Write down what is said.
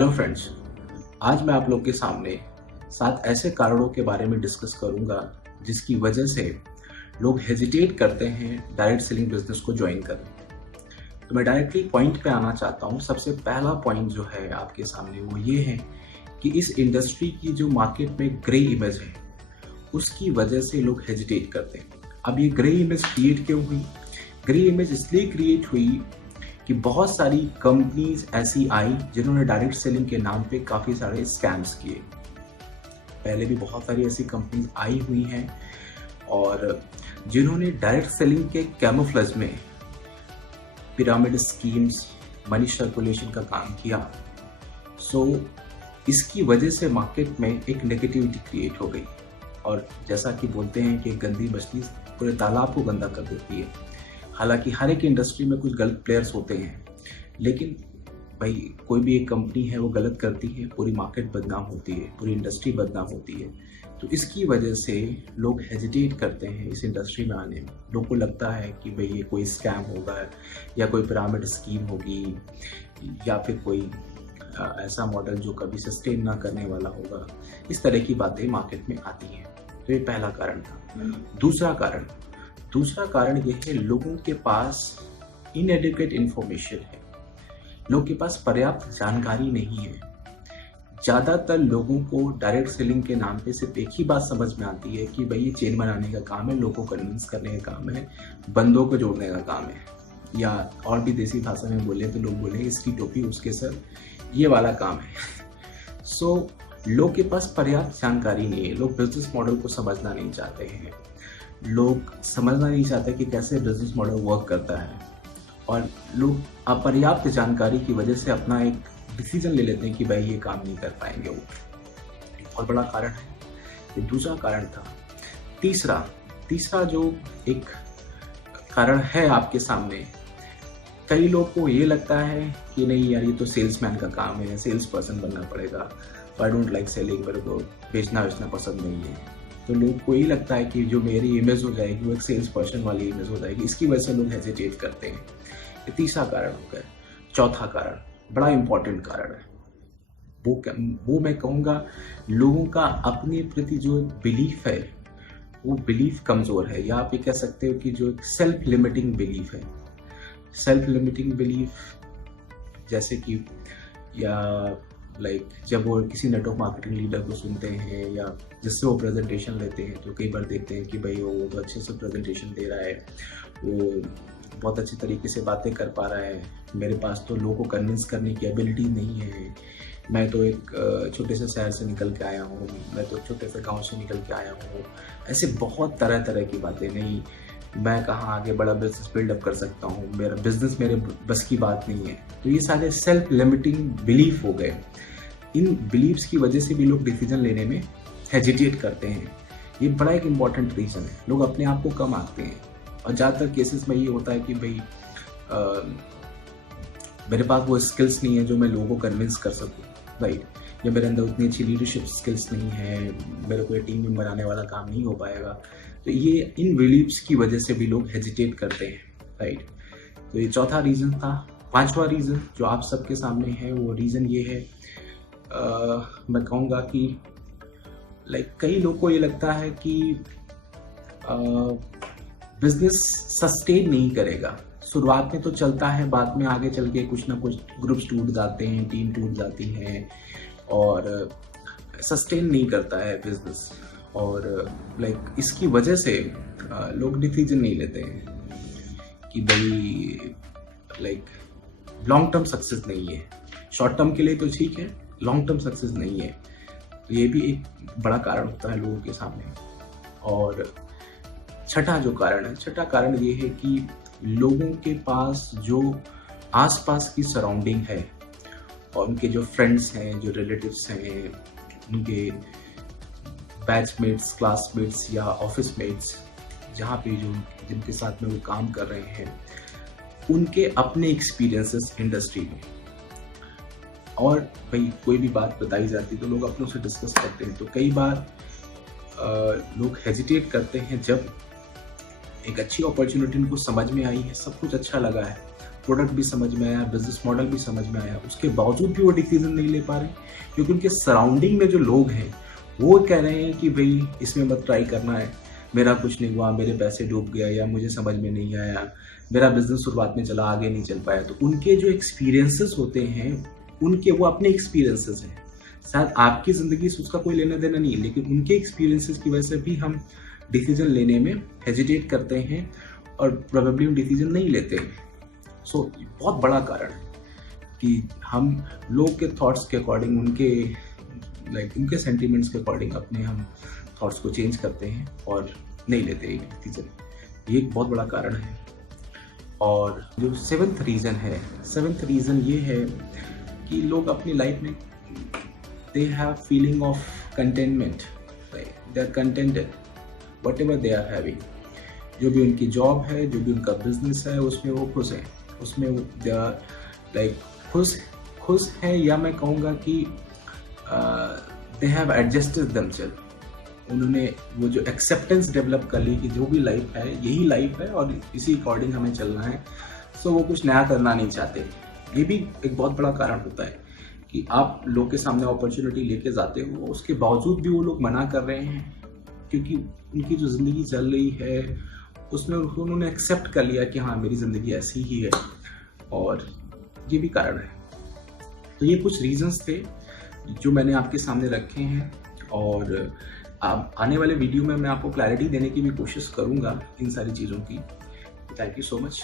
Hello friends, आज मैं आप लोग के सामने 7 ऐसे कारणों के बारे में डिस्कस करूंगा जिसकी वजह से लोग हेजिटेट करते हैं डायरेक्ट सेलिंग बिजनेस को ज्वाइन करने। तो मैं डायरेक्टली पॉइंट पे आना चाहता हूं। सबसे पहला पॉइंट जो है आपके सामने वो ये है कि इस इंडस्ट्री की जो मार्केट में ग्रे इमेज है उसकी वजह से लोग हेजिटेट करते हैं। अब ये ग्रे इमेज क्रिएट क्यों हुई? ग्रे इमेज इसलिए क्रिएट हुई कि बहुत सारी कंपनीज ऐसी आई जिन्होंने डायरेक्ट सेलिंग के नाम पे काफ़ी सारे स्कैम्स किए। पहले भी बहुत सारी ऐसी कंपनीज आई हुई हैं और जिन्होंने डायरेक्ट सेलिंग के कैमोफ्लेज में पिरामिड स्कीम्स, मनी सर्कुलेशन का काम किया। सो इसकी वजह से मार्केट में एक नेगेटिविटी क्रिएट हो गई और जैसा कि बोलते हैं कि गंदी मछली पूरे तालाब को गंदा कर देती है। हालांकि हर एक इंडस्ट्री में कुछ गलत प्लेयर्स होते हैं, लेकिन भाई कोई भी एक कंपनी है वो गलत करती है, पूरी मार्केट बदनाम होती है, पूरी इंडस्ट्री बदनाम होती है। तो इसकी वजह से लोग हेजिटेट करते हैं इस इंडस्ट्री में आने में। लोगों को लगता है कि भाई ये कोई स्कैम होगा या कोई पिरामिड स्कीम होगी या फिर कोई ऐसा मॉडल जो कभी सस्टेन ना करने वाला होगा। इस तरह की बातें मार्केट में आती हैं। तो ये पहला कारण था। दूसरा कारण यह है लोगों के पास इनएडिक्वेट इंफॉर्मेशन है। लोगों के पास पर्याप्त जानकारी नहीं है। ज़्यादातर लोगों को डायरेक्ट सेलिंग के नाम पे सिर्फ एक ही बात समझ में आती है कि भाई ये चेन बनाने का काम है, लोगों को कन्विंस करने का काम है, बंदों को जोड़ने का काम है, या और भी देसी भाषा में बोले तो लोग बोले इसकी टोपी उसके सर, ये वाला काम है। सो लोग के पास पर्याप्त जानकारी नहीं है। लोग बिजनेस मॉडल को समझना नहीं चाहते हैं। लोग समझना नहीं चाहते कि कैसे बिजनेस मॉडल वर्क करता है और लोग अपर्याप्त जानकारी की वजह से अपना एक डिसीजन ले लेते हैं कि भाई ये काम नहीं कर पाएंगे। वो बहुत बड़ा कारण है। ये दूसरा कारण था। तीसरा जो एक कारण है आपके सामने, कई लोग को ये लगता है कि नहीं यार ये तो सेल्समैन का काम है, सेल्स पर्सन बनना पड़ेगा। आई डोंट लाइक सेलिंग, मेरे को बेचना पसंद नहीं है। तो लोग को ये लगता है कि जो मेरी इमेज हो जाएगी वो एक सेल्स पर्सन वाली इमेज हो जाएगी। इसकी वजह से लोग हेजिटेट करते हैं। ये तीसरा कारण हो गया। चौथा कारण बड़ा इंपॉर्टेंट कारण है। वो मैं कहूँगा लोगों का अपने प्रति जो बिलीफ है वो बिलीफ कमज़ोर है, या आप ये कह सकते हो कि जो एक सेल्फ लिमिटिंग बिलीफ है। सेल्फ लिमिटिंग बिलीफ जैसे कि या जब वो किसी नेटवर्क मार्केटिंग लीडर को सुनते हैं या जिससे वो प्रेजेंटेशन लेते हैं तो कई बार देखते हैं कि भाई वो तो अच्छे से प्रेजेंटेशन दे रहा है, वो बहुत अच्छी तरीके से बातें कर पा रहा है, मेरे पास तो लोगों को कन्विंस करने की एबिलिटी नहीं है, मैं तो एक छोटे से शहर से निकल के आया हूँ, मैं तो छोटे से गाँव से निकल के आया हूँ। ऐसे बहुत तरह तरह की बातें। नहीं, मैं कहाँ आगे बड़ा बिजनेस बिल्डअप कर सकता हूँ, मेरा बिजनेस मेरे बस की बात नहीं है। तो ये सारे सेल्फ लिमिटिंग बिलीफ हो गए। इन बिलीव्स की वजह से भी लोग डिसीजन लेने में हेजिटेट करते हैं। ये बड़ा एक इम्पॉर्टेंट रीज़न है। लोग अपने आप को कम आंकते हैं और ज़्यादातर केसेस में ये होता है कि भाई मेरे पास वो स्किल्स नहीं है जो मैं लोगों को कन्विंस कर सकूँ, राइट, या मेरे अंदर उतनी अच्छी लीडरशिप स्किल्स नहीं है, मेरे को ये टीम में बनाने वाला काम नहीं हो पाएगा। तो ये इन बिलीव्स की वजह से भी लोग हेजिटेट करते हैं, राइट। तो ये चौथा रीज़न था। पांचवा रीज़न जो आप सबके सामने है वो रीज़न ये है, मैं कहूँगा कि कई लोगों को ये लगता है कि बिजनेस सस्टेन नहीं करेगा। शुरुआत में तो चलता है, बाद में आगे चल के कुछ ना कुछ ग्रुप्स टूट जाते हैं, टीम टूट जाती हैं और सस्टेन नहीं करता है बिजनेस। और इसकी वजह से लोग डिसीजन नहीं लेते हैं कि भाई लॉन्ग टर्म सक्सेस नहीं है। शॉर्ट टर्म के लिए तो ठीक है, लॉन्ग टर्म सक्सेस नहीं है। तो ये भी एक बड़ा कारण होता है लोगों के सामने। और छठा कारण ये है कि लोगों के पास जो आसपास की सराउंडिंग है और उनके जो फ्रेंड्स हैं, जो रिलेटिव्स हैं, उनके बैचमेट्स, क्लासमेट्स या ऑफिस मेट्स, जहाँ पे जो जिनके साथ में वो काम कर रहे हैं, उनके अपने एक्सपीरियंसेस इंडस्ट्री में, और भाई कोई भी बात बताई जाती तो लोग अपनों से डिस्कस करते हैं। तो कई बार लोग हेजिटेट करते हैं जब एक अच्छी अपॉर्चुनिटी उनको समझ में आई है, सब कुछ अच्छा लगा है, प्रोडक्ट भी समझ में आया, बिजनेस मॉडल भी समझ में आया, उसके बावजूद भी वो डिसीजन नहीं ले पा रहे क्योंकि उनके सराउंडिंग में जो लोग हैं वो कह रहे हैं कि भाई इसमें मत ट्राई करना है, मेरा कुछ नहीं हुआ, मेरे पैसे डूब गया, या मुझे समझ में नहीं आया, मेरा बिजनेस शुरुआत में चला, आगे नहीं चल पाया। तो उनके जो एक्सपीरियंसेस होते हैं, उनके वो अपने एक्सपीरियंसेस हैं, शायद आपकी ज़िंदगी से उसका कोई लेना देना नहीं है, लेकिन उनके एक्सपीरियंसेस की वजह से भी हम डिसीजन लेने में हेजिटेट करते हैं और प्रोबेबली हम डिसीजन नहीं लेते हैं। सो बहुत बड़ा कारण है कि हम लोग के थॉट्स के अकॉर्डिंग, उनके सेंटिमेंट्स के अकॉर्डिंग अपने हम थॉट्स को चेंज करते हैं और नहीं लेते एक डिसीजन। ये एक बहुत बड़ा कारण है। और जो सेवन्थ रीज़न ये है कि लोग अपनी लाइफ में they have feeling of containment, they are contented whatever they are having. जो भी उनकी जॉब है, जो भी उनका बिजनेस है, उसमें वो खुश हैं, उसमें दे आर लाइक खुश हैं, या मैं कहूँगा कि दे हैव एडजस्टेड देमसेल्फ। उन्होंने वो जो एक्सेप्टेंस डेवलप कर ली कि जो भी लाइफ है यही लाइफ है और इसी अकॉर्डिंग हमें चलना है। सो वो कुछ नया करना नहीं चाहते। ये भी एक बहुत बड़ा कारण होता है कि आप लोग के सामने अपॉर्चुनिटी लेके जाते हो, उसके बावजूद भी वो लोग मना कर रहे हैं क्योंकि उनकी जो ज़िंदगी चल रही है उसमें उन्होंने एक्सेप्ट कर लिया कि हाँ मेरी ज़िंदगी ऐसी ही है, और ये भी कारण है। तो ये कुछ रीजंस थे जो मैंने आपके सामने रखे हैं, और आने वाले वीडियो में मैं आपको क्लैरिटी देने की भी कोशिश करूँगा इन सारी चीज़ों की। Thank you so much.